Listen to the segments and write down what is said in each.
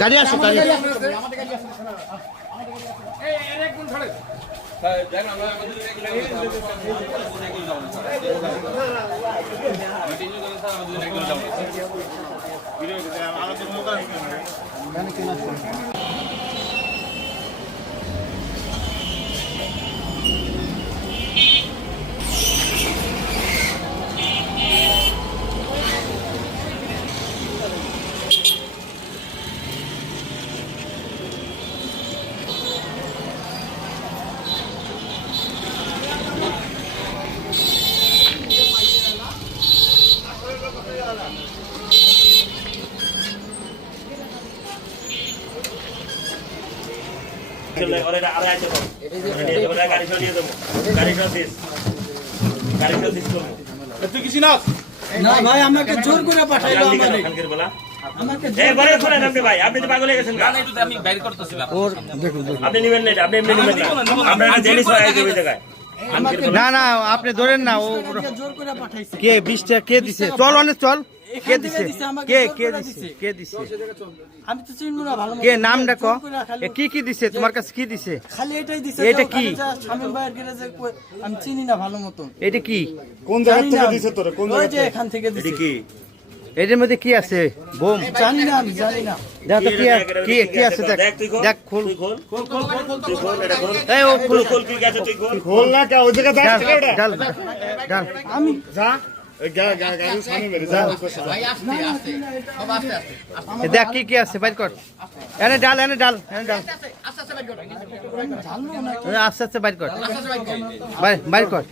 গাড়ি আছে গাড়ি তুই কিছু না ভাই আমাকে জোর করে পাঠাইলো ভাই আপনি তো পাগল হয়ে গেছেন আমি বাইর করতেছি আপনি নিবেন না আপনি এমনি নিবেন আমরা জেনিস হয় এই জায়গায় না না আপনি ধরেন না ও জোর করে পাঠাইছে কে 20 টাকা কে দিছে চল অনেক চল কে দিছে কে দিছে আমি তো চিনব না ভালো কে নাম ডাকো কি দিছে তোমার কাছে কি দিছে খালি এটাই দিছে এটা কি শামিম ভাইয়ের গ্যারেজে আমি চিনি না ভালো মতো এটা কি কোন জায়গা থেকে দিছে তোরে কোন জায়গা থেকে এখান থেকে দিছে কি এর মধ্যে কি আছে বোম জানি না আমি জানি না দেখ তো কি আছে দেখ খোল এটা খোল এই ও খোল কি আছে তুই খোল না কে ওই জায়গা দাঁড় থেকে এটা ডাল আমি যা গাড়ি সামনে মেরে যা ভাই আস্তে সব আস্তে দেখ কি আছে বাইর কর এনে ডাল আস্তে বাইর কর আস্তে বাইর কর বাইর কর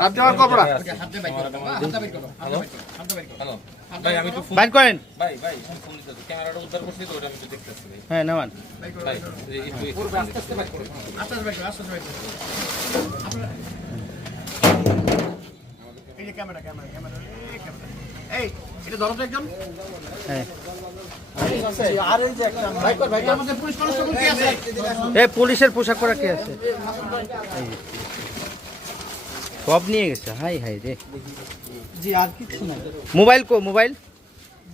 হাত দেওয়ার কপড়া বাইর করেন ক্যামেরাটা উদ্ধার করছি তো ওটা আমি দেখতেছি হ্যাঁ নামান এই এটা ধরো তো একদম হ্যাঁ আর এই যে একটা ভাই আমাদের পুলিশ কনস্টেবল কি আছে এই পুলিশের পোশাক পরা কে আছে সব নিয়ে গেছে হাই রে জি আর কিছু না মোবাইল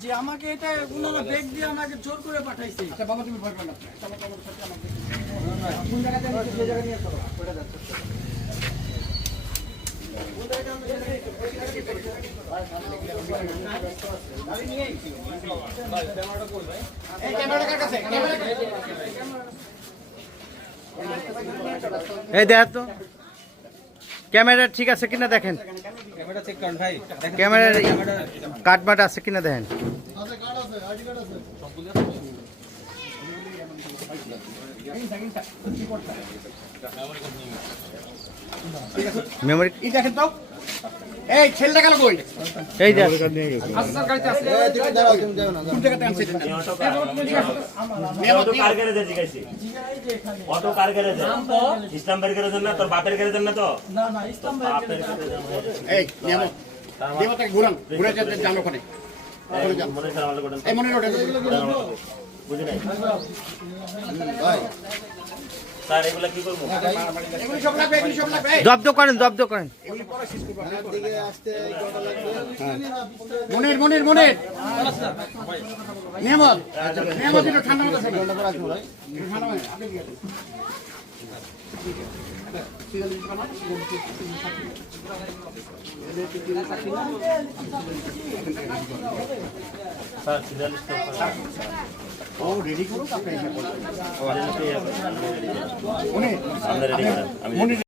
জি আমাকে এটা উনারা ব্যাগ দিয়ে আমাকে জোর করে পাঠাইছে আচ্ছা বাবা তুমি ভয় করো না কোন জায়গাতে নিয়ে সেই জায়গা নিয়ে চলো ওটা যাচ্ছে এই দেখ তো ক্যামেরা ঠিক আছে কিনা দেখেন ক্যামেরা চেক করুন ভাই ক্যামেরার কাটমাট আছে কিনা দেখেন মেমোরি এই দেখেন তো এই ছেলেটা গেল কই এই দেখ আচ্ছা গাড়িতে আছে কোন জায়গাতে আনছে অটো কার গ্যারেজে জিগাইছি অটো কার গ্যারেজে ইসলাম ভাইয়ের গ্যারেজে না তোর বাপের গ্যারেজে না তো না ইসলাম ভাই এই নেমো দেবতা ঘুরে যেতে জানো ওখানে মনে সারা ভালো করেন এই মনে রোডে বুঝি নাই ভাই স্যার এগুলা কি করব এগুলি সব লাগবে জব্দ করেন এগুলি পরে শেষ করব দিকে আসতে মনির নিয়ামত এটা ঠান্ডা মতো আছে ঠান্ডা মানে আপনি কি স্যার সিরিয়ালিস্ট ও রেডি করুক আপনি এসে বলুন আমরা রেডি করেন আমি